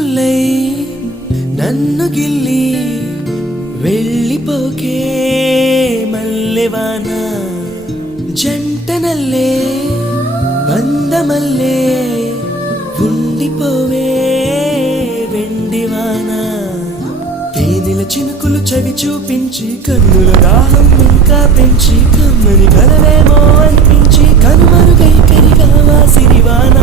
ముల్లై నన్ను గిల్లి వెళ్ళిపోకే మల్లెవాన జంటనల్లే బందమల్లే ఉండిపోవే వెండివాన తేనెల చినుకులు చవి చూపించి కన్నుల దాహం ఇంకా పెంచి కమ్మని కలవేమో అనిపించి కనుమరుగై కరిగావా సిరివాన